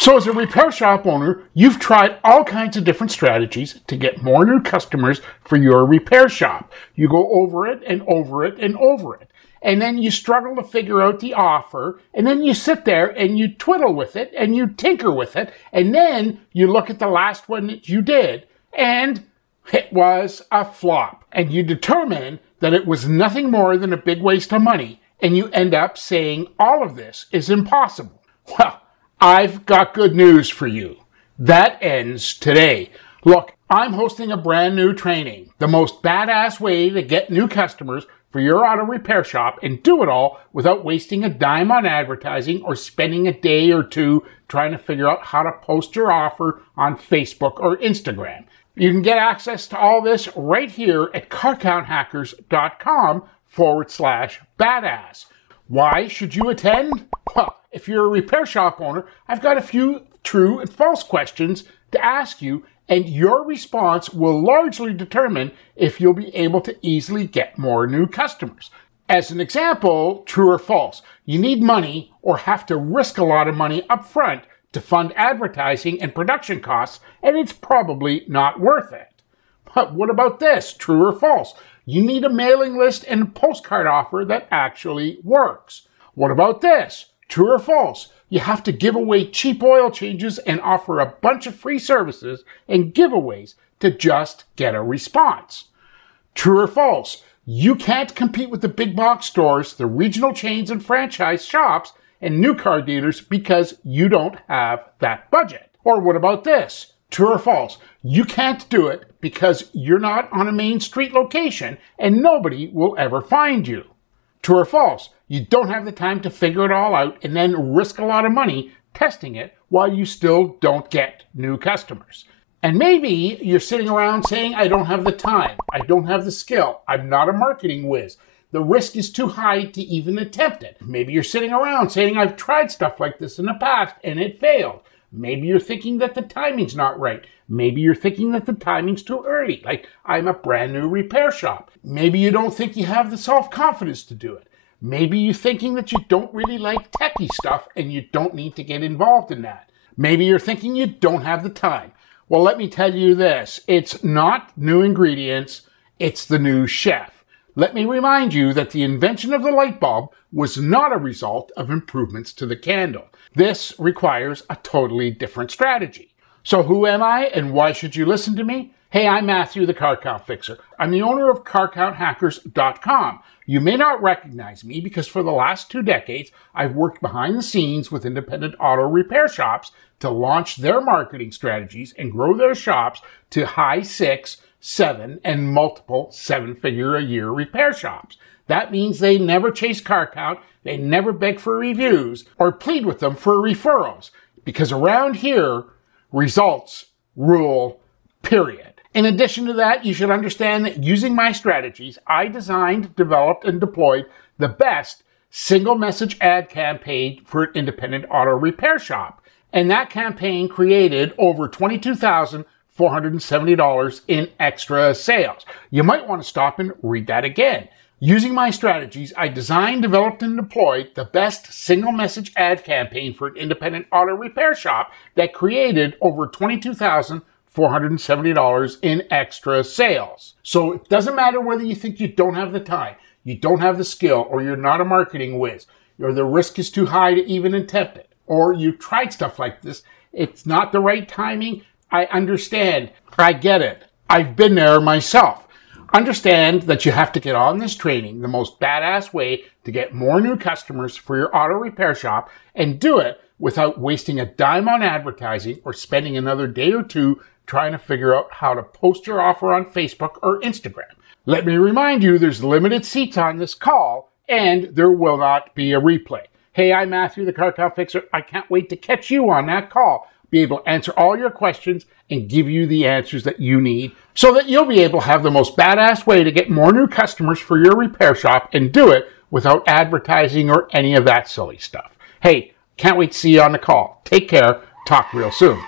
So as a repair shop owner, you've tried all kinds of different strategies to get more new customers for your repair shop. You go over it and over it and over it. And then you struggle to figure out the offer, and then you sit there and you twiddle with it and you tinker with it, and then you look at the last one that you did, and it was a flop. And you determine that it was nothing more than a big waste of money, and you end up saying all of this is impossible. Well, I've got good news for you. That ends today. Look, I'm hosting a brand new training, the most badass way to get new customers for your auto repair shop and do it all without wasting a dime on advertising or spending a day or two trying to figure out how to post your offer on Facebook or Instagram. You can get access to all this right here at carcounthackers.com/badass. Why should you attend? Well, if you're a repair shop owner, I've got a few true and false questions to ask you, and your response will largely determine if you'll be able to easily get more new customers. As an example, true or false, you need money or have to risk a lot of money up front to fund advertising and production costs, and it's probably not worth it. But what about this, true or false? You need a mailing list and a postcard offer that actually works. What about this? True or false? You have to give away cheap oil changes and offer a bunch of free services and giveaways to just get a response. True or false? You can't compete with the big box stores, the regional chains and franchise shops, and new car dealers because you don't have that budget. Or what about this? True or false? You can't do it because you're not on a main street location and nobody will ever find you. True or false? You don't have the time to figure it all out and then risk a lot of money testing it while you still don't get new customers. And maybe you're sitting around saying, I don't have the time, I don't have the skill, I'm not a marketing whiz. The risk is too high to even attempt it. Maybe you're sitting around saying, I've tried stuff like this in the past and it failed. Maybe you're thinking that the timing's not right. Maybe you're thinking that the timing's too early, like I'm a brand new repair shop. Maybe you don't think you have the self-confidence to do it. Maybe you're thinking that you don't really like techie stuff and you don't need to get involved in that. Maybe you're thinking you don't have the time. Well, let me tell you this, it's not new ingredients, it's the new chef. Let me remind you that the invention of the light bulb was not a result of improvements to the candle. This requires a totally different strategy. So who am I and why should you listen to me? Hey, I'm Matthew, the Car Count Fixer. I'm the owner of carcounthackers.com. You may not recognize me because for the last 2 decades, I've worked behind the scenes with independent auto repair shops to launch their marketing strategies and grow their shops to high 6, 7, and multiple 7-figure-a-year repair shops. That means they never chase car count, they never beg for reviews, or plead with them for referrals. Because around here, results rule, period. In addition to that, you should understand that using my strategies, I designed, developed, and deployed the best single message ad campaign for an independent auto repair shop. And that campaign created over $22,470 in extra sales. You might want to stop and read that again. Using my strategies, I designed, developed, and deployed the best single message ad campaign for an independent auto repair shop that created over $22,470 in extra sales. So it doesn't matter whether you think you don't have the time, you don't have the skill, or you're not a marketing whiz, or the risk is too high to even attempt it, or you tried stuff like this, it's not the right timing. I understand. I get it. I've been there myself. Understand that you have to get on this training, the most badass way to get more new customers for your auto repair shop, and do it without wasting a dime on advertising or spending another day or two trying to figure out how to post your offer on Facebook or Instagram. Let me remind you, there's limited seats on this call, and there will not be a replay. Hey, I'm Matthew, the Car Count Fixer. I can't wait to catch you on that call, be able to answer all your questions and give you the answers that you need so that you'll be able to have the most badass way to get more new customers for your repair shop and do it without advertising or any of that silly stuff. Hey, can't wait to see you on the call. Take care. Talk real soon.